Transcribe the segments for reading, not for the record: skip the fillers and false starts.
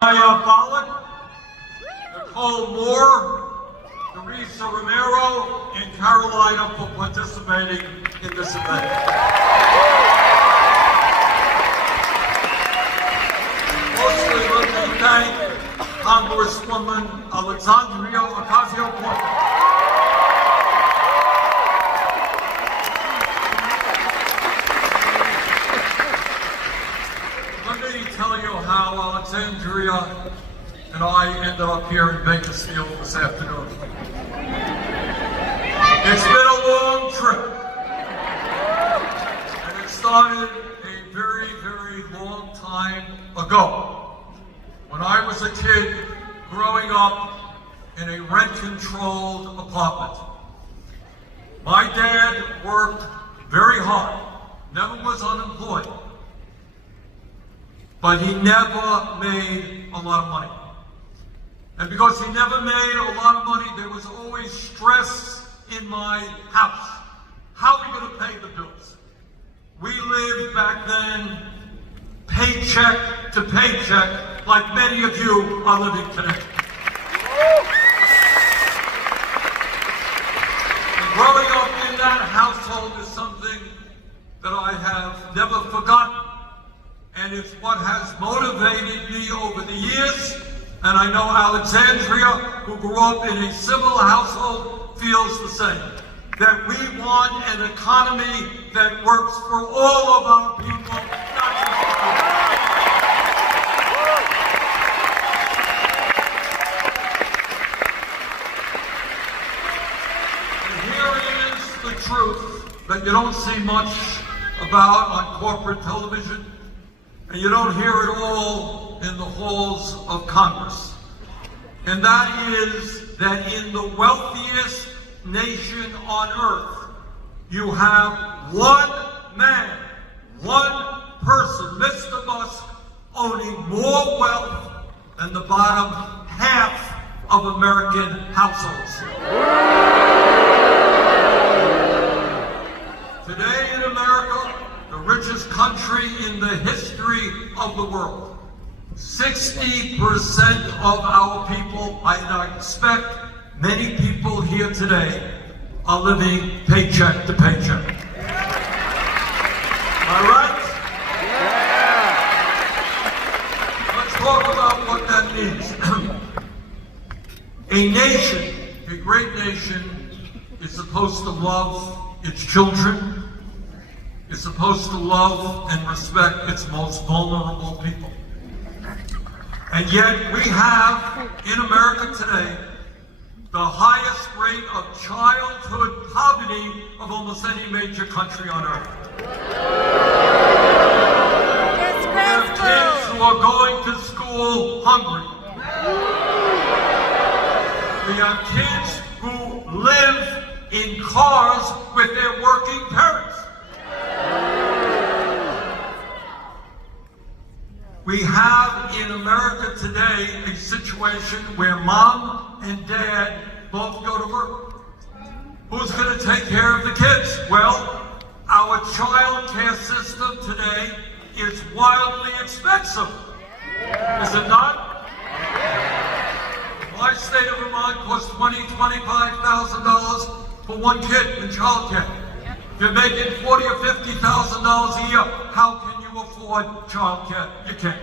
Maya Ballot, Nicole Moore, Teresa Romero, and Carolina for participating in this event. Mostly let me thank Congresswoman Alexandria Ocasio-Cortez. Let me tell you how Alexandria and I ended up here in Bakersfield this afternoon. It's been a long trip, and it started a very, very long time ago when I was a kid growing up in a rent-controlled apartment. My dad worked very hard, never was unemployed, but he never made a lot of money. And because he never made a lot of money, there was always stress in my house. How are we going to pay the bills? We lived back then paycheck to paycheck, like many of you are living today. And growing up in that household is something that I have never forgotten. And it's what has motivated me over the years. And I know Alexandria, who grew up in a civil household, feels the same. That we want an economy that works for all of our people, not just the few. And here is the truth that you don't see much about on corporate television. And you don't hear it all in the halls of Congress. And that is that in the wealthiest nation on earth, you have one man, one person, Mr. Musk, owning more wealth than the bottom half of American households. Today in America, the richest country in the history of the world, 60% of our people, I expect many people here today, are living paycheck to paycheck. Am I right? Yeah. Let's talk about what that means. A nation, a great nation, is supposed to love its children, is supposed to love and respect its most vulnerable people. And yet we have, in America today, the highest rate of childhood poverty of almost any major country on earth. We have kids who are going to school hungry. We have kids who live in cars with their working parents. We have in America today a situation where mom and dad both go to work. Who's going to take care of the kids? Well, our child care system today is wildly expensive. Is it not? My state of Vermont costs $20,000 to $25,000 for one kid in child care. You're making $40,000 or $50,000 a year. How can you afford child care? You can't.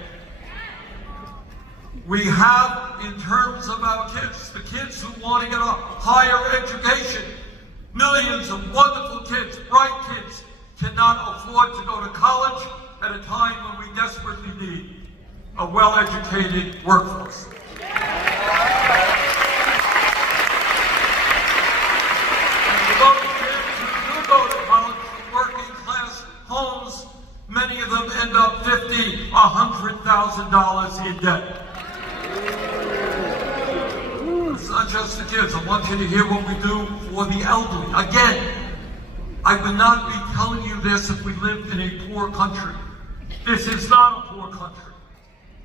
We have, in terms of our kids, the kids who want to get a higher education, millions of wonderful kids, bright kids, cannot afford to go to college at a time when we desperately need a well-educated workforce. Homes, many of them end up $50,000 or $100,000 in debt. It's not just the kids. I want you to hear what we do for the elderly. Again, I would not be telling you this if we lived in a poor country. This is not a poor country.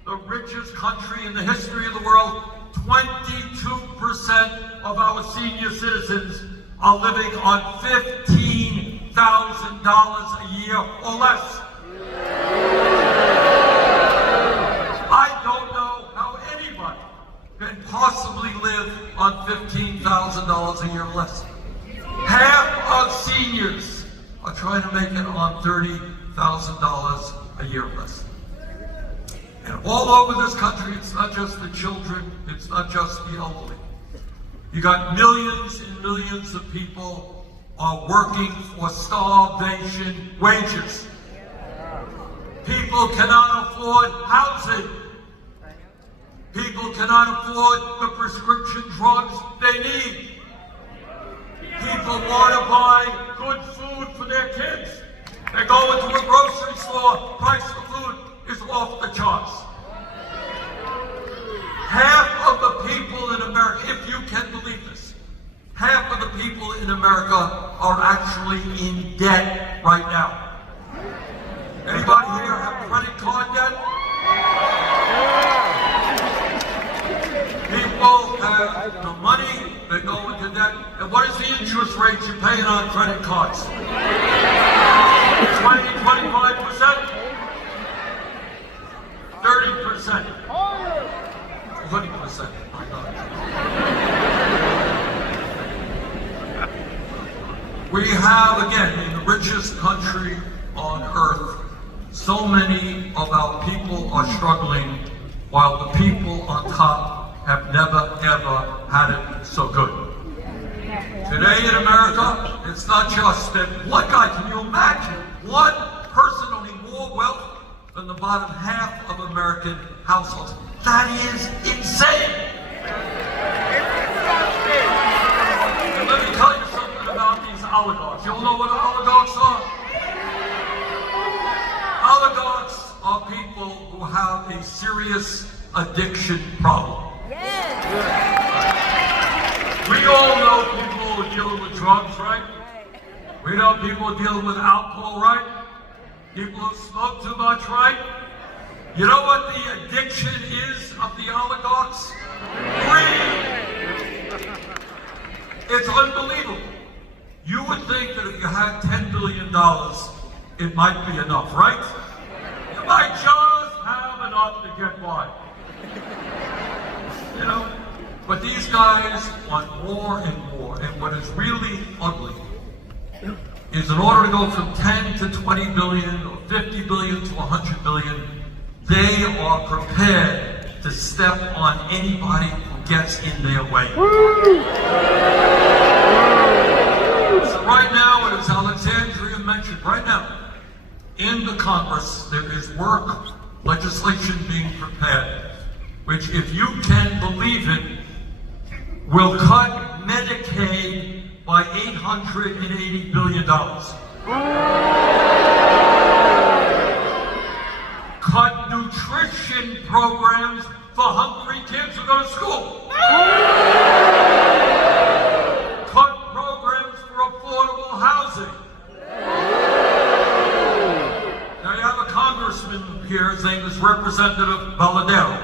The richest country in the history of the world, 22% of our senior citizens are living on $15,000 a year or less. I don't know how $15,000 a year less. Half of seniors are trying to make it on $30,000 a year less. And all over this country, it's not just the children, it's not just the elderly. You got millions and millions of people are working for starvation wages. People cannot afford housing. People cannot afford the prescription drugs they need. People want to buy good food for their kids. They go into a grocery store, price of food is off the charts. Half of the people in America, if you can believe this, half of the people in America are actually in debt right now. Anybody here have credit card debt? People have the money, they go into debt. And what is the interest rate you're paying on credit cards? 20, 25%? 30%. 20%. We have, again, in the richest country on earth, so many of our people are struggling while the people on top have never, ever had it so good. Today in America, it's not just that one guy, can you imagine, one person owning more wealth than the bottom half of American households. That is insane. And let me tell you something about these oligarchs. You all know what oligarchs are? Oligarchs are people who have a serious addiction problem. We all know people who are dealing with drugs, right? We know people who are dealing with alcohol, right? People who smoke too much, right? You know what the addiction is of the oligarchs? Greed. It's unbelievable. You would think that if you had $10 billion, it might be enough, right? You might just have enough to get by. You know? But these guys want more and more. And what is really ugly is in order to go from 10 to 20 billion or 50 billion to 100 billion, they are prepared to step on anybody who gets in their way. So right now, as Alexandria mentioned, right now, in the Congress, there is legislation being prepared, which, if you can believe it, will cut Medicaid by $880 billion. Cut nutrition programs for hungry kids who go to school. Cut programs for affordable housing. Now you have a congressman here, his name is Representative Valadero.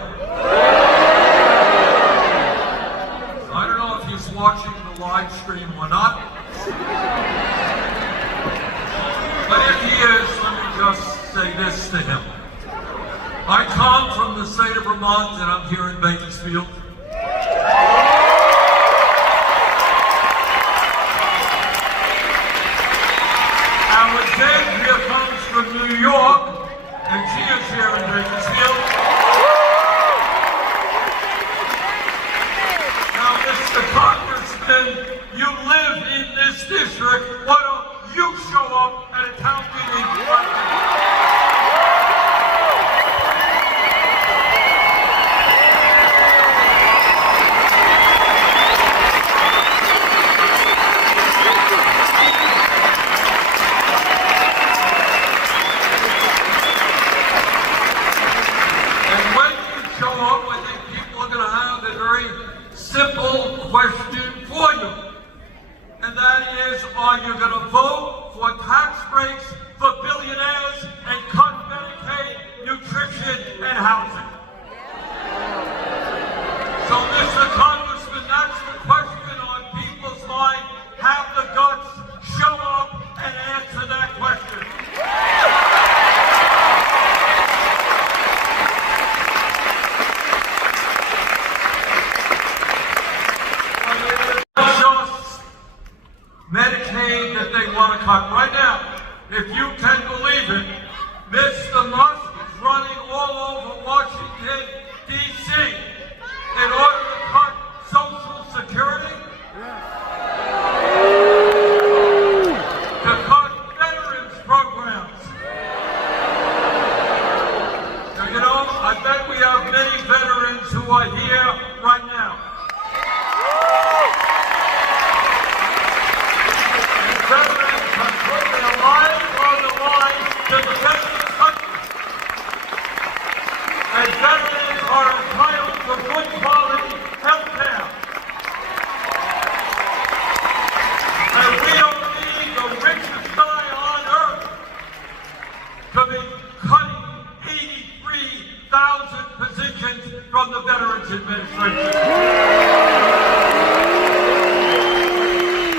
I don't know if he's watching the live stream or not. But if he is, let me just say this to him. I come from the state of Vermont, and I'm here in Bakersfield. Alexandria comes from New York, and she is here in Bakersfield. Now, Mr. Congressman, you live in this district. Why don't you show up at a town meeting? Simple question for you, and that is, are you going to vote for tax breaks for billionaires and cut Medicaid, nutrition, and housing? So, Mr. Congressman, that's the question on people's mind. Have the guts, show up, and answer that question. cut. Right now, if you can believe it, Mr. Musk is running all over Washington, D.C. in order to cut Social Security, to cut veterans programs. Now, you know, I bet we have many veterans who are here right now. And veterans have put their lives on the line to defend this country. And veterans are entitled to good quality health care. And we don't need the richest guy on earth to be cutting 83,000 positions from the Veterans Administration.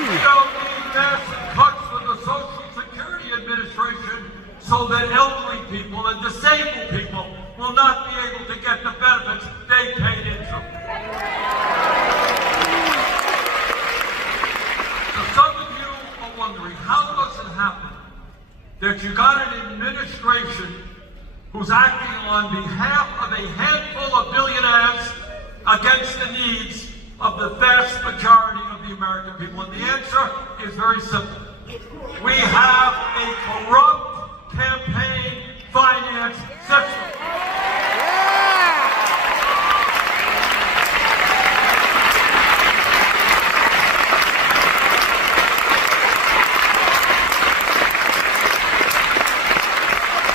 We don't need massive cuts from the Social Security Administration so that elderly people and disabled people will not be able to get the benefits they paid into. So some of you are wondering, how does it happen that you got an administration who's acting on behalf of a handful of billionaires against the needs of the vast majority of the American people? And the answer is very simple. We have a corrupt campaign finance system.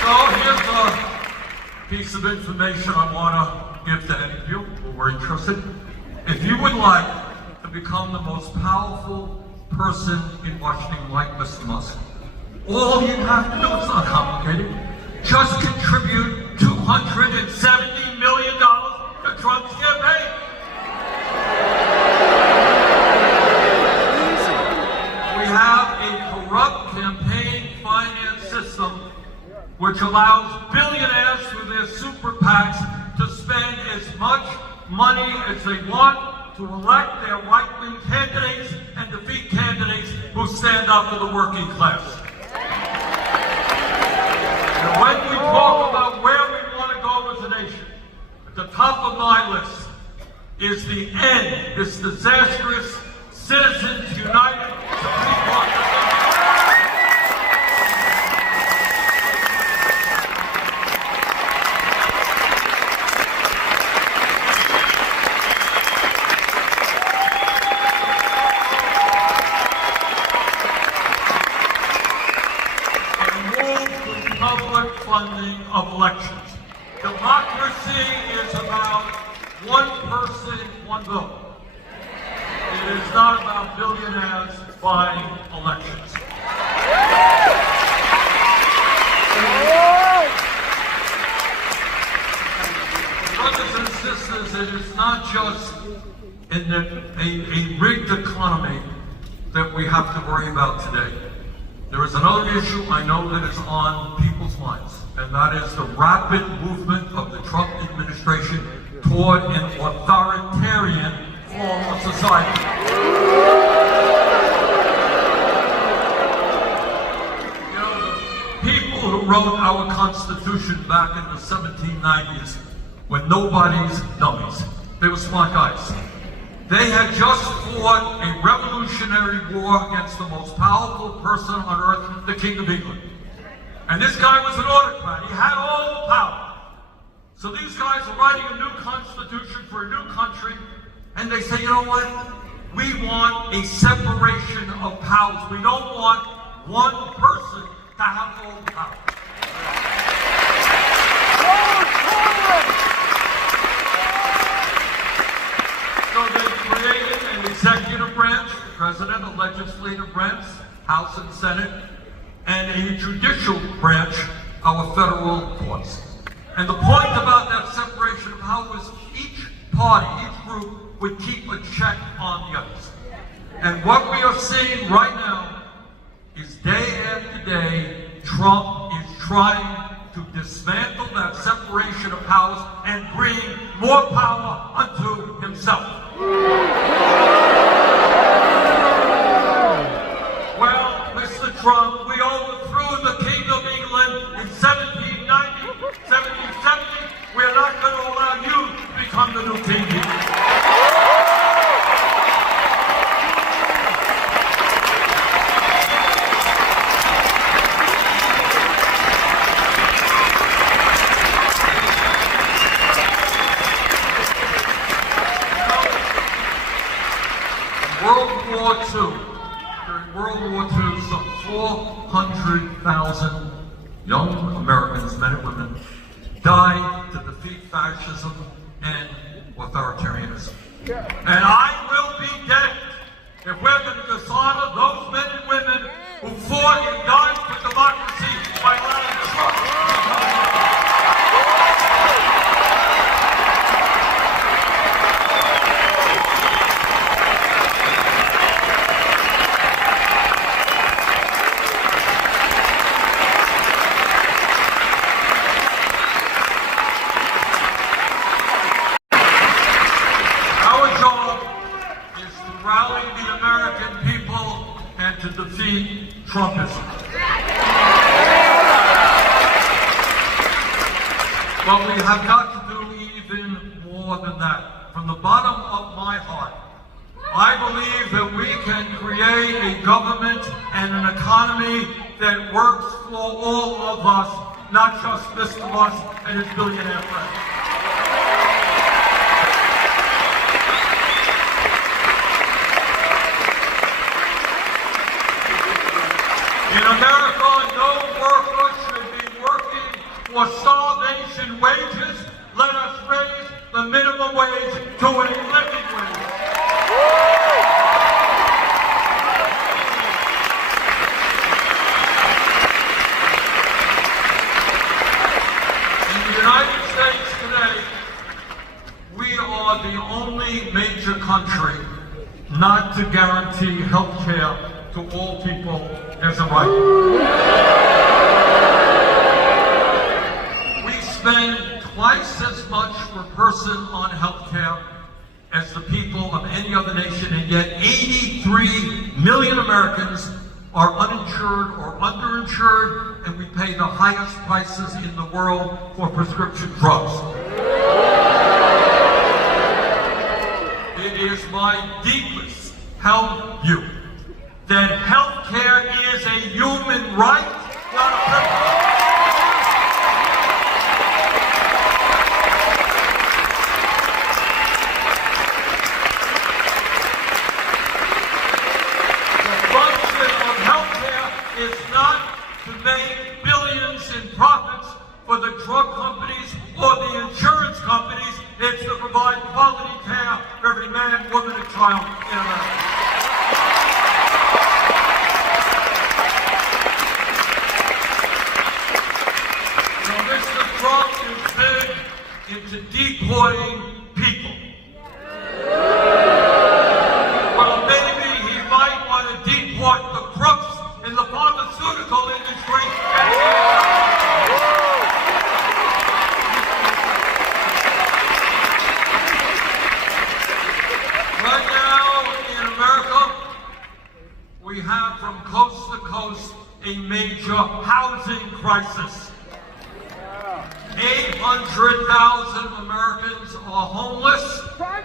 So here's a piece of information I want to give to any of you who are interested. If you would like to become the most powerful person in Washington like Mr. Musk, all you have to do, it's not complicated, just contribute $270 million to Trump's campaign. We have a corrupt campaign finance system which allows billionaires through their super PACs to spend as much money as they want to elect their right-wing candidates and defeat candidates who stand up for the working class. And when we talk about where we want to go as a nation, at the top of my list is the end, this disastrous Citizens United Supreme Court. Funding of elections. Democracy is about one person, one vote. It is not about billionaires buying elections. Brothers and sisters, it is not just in a rigged economy that we have to worry about today. There is another issue I know that is on people's minds, and that is the rapid movement of the Trump administration toward an authoritarian form of society. You know, the people who wrote our Constitution back in the 1790s were nobody's dummies. They were smart guys. They had just fought a revolutionary war against the most powerful person on earth, the King of England. And this guy was an autocrat. He had all the power. So these guys are writing a new constitution for a new country, and they say, you know what? We want a separation of powers. We don't want one person to have all the power. So they created an executive branch, the president, a legislative branch, House and Senate, and a judicial branch, our federal courts. And the point about that separation of powers, each party, each group would keep a check on the others. And what we are seeing right now is day after day, Trump is trying to dismantle that separation of powers and bring more power unto himself. Well, Mr. Trump, we overthrew the King of England in 1790, 1770. We are not going to allow you to become the new king here. During World War II, some 400,000 young Americans, men and women, died to defeat fascism and authoritarianism. And I will be dead if we're going to dishonor those men and women who fought and died for democracy by allowing Trump to become to defeat Trumpism. But we have got to do even more than that. From the bottom of my heart, I believe that we can create a government and an economy that works for all of us, not just Mr. Musk and his billionaire friends. In America, no worker should be working for starvation wages. Let us raise the minimum wage to a living wage. In the United States today, we are the only major country not to guarantee health care to all people as a right. We spend twice as much per person on health care as the people of any other nation, and yet 83 million Americans are uninsured or underinsured, and we pay the highest prices in the world for prescription drugs. It is my deepest held view that health care is a human right, not a privilege. The function of health care is not to make billions in profits for the drug companies or the insurance companies. It's to provide quality care for every man, woman, and child in America. Trump is big into deporting people. Well, maybe he might want to deport the crooks in the pharmaceutical industry. Right now in America, we have from coast to coast a major housing crisis. 800,000 Americans are homeless. 20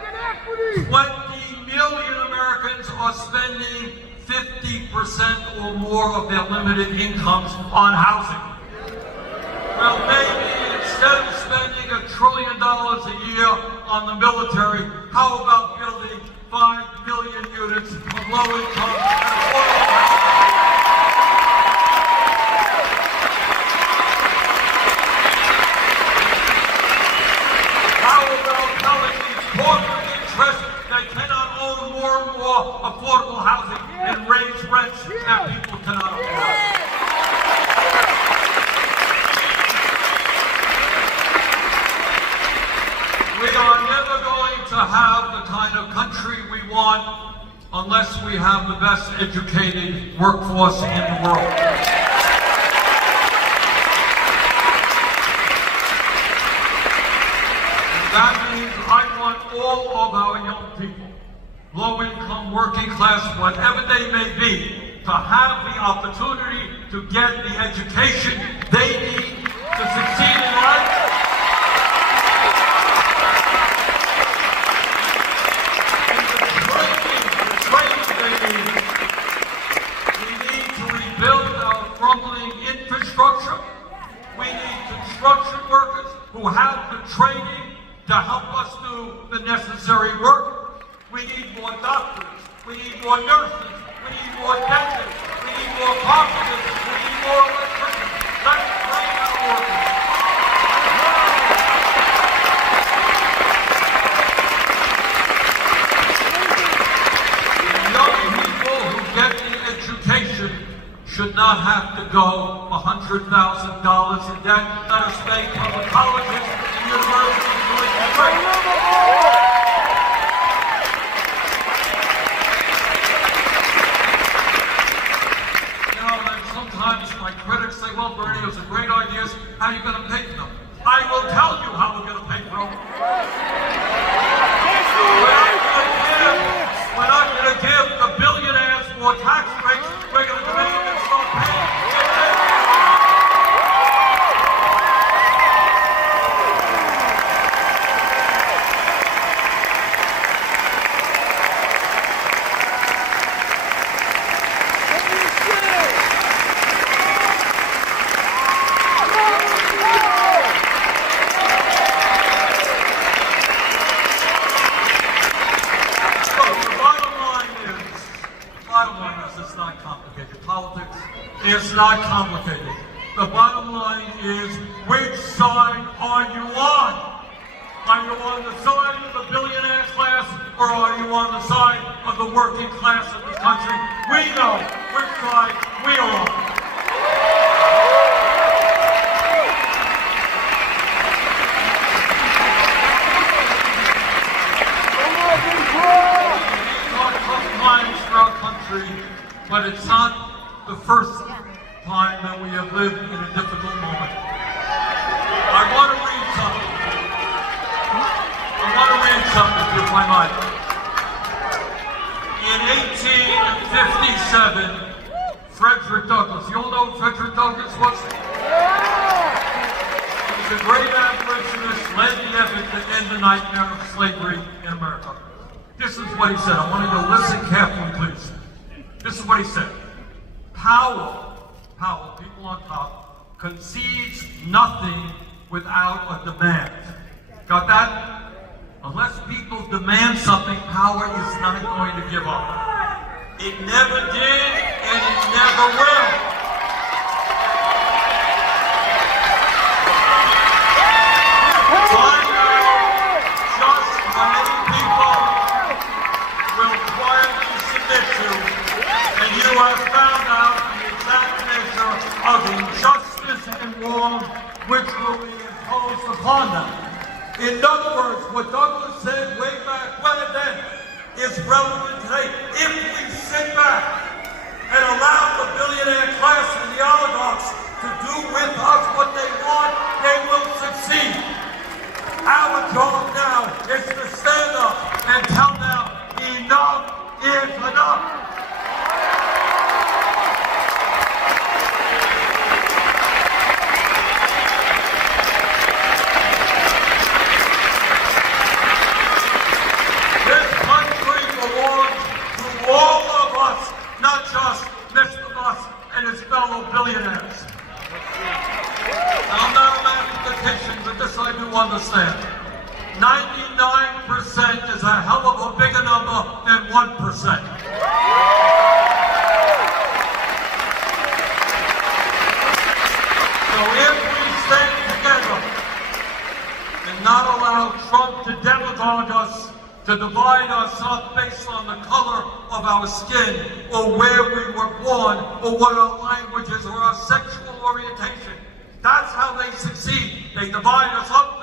million Americans are spending 50% or more of their limited incomes on housing. Well, maybe instead of spending $1 trillion a year on the military, how about building 5 million units of low-income and affordable housing? Corporate interests that cannot own more and more affordable housing and raise rents that people cannot afford. We are never going to have the kind of country we want unless we have the best educated workforce in the world. That means I want all of our young people, low income, working class, whatever they may be, to have the opportunity to get the education they need to succeed in life. And the training they need. We need to rebuild our crumbling infrastructure. We need construction workers who have the training to help us do the necessary work. We need more doctors. We need more nurses. We need more dentists. We need more carpenters. We need more electricians. Let's train our workers. The young people who get the education should not have to go $100,000 in debt. Let us make public colleges and universities doing great. Sometimes my critics say, well, Bernie, those are great ideas. How are you going to pay for them? I will tell you how we're going to pay for them. We're not going to give the billionaires more tax breaks. We're going to demand them stop paying. It's not complicated. The bottom line is, which side are you on? Are you on the side of the billionaire class, or are you on the side of the working class of this country? We know which side we are on. These are tough times for our country, but it's not the first time that we have lived in a difficult moment. I want to read something, if I might. In 1857, Frederick Douglass, you all know who Frederick Douglass was? He was a great abolitionist, led the effort to end the nightmare of slavery in America. This is what he said. I want you to listen carefully, please. This is what he said. Power, people on top, concedes nothing without a demand. Got that? Unless people demand something, power is not going to give up. It never did, and it never will. Find out just how many people will quietly submit to, and you have found out the exact measure of injustice and wrong which will be imposed upon them. In other words, what Douglass said way back when then is relevant today. If we sit back and allow the billionaire class and the oligarchs to do with us what they want, they will succeed. Our job now is to stand up and tell them enough is enough. All of us, not just Mr. Musk and his fellow billionaires. I'm not a mathematician, but this I do understand. 99% is a hell of a bigger number than 1%. So if we stay together and not allow Trump to demagogue us, to divide us up based on the color of our skin, or where we were born, or what our language is, or our sexual orientation. That's how they succeed. They divide us up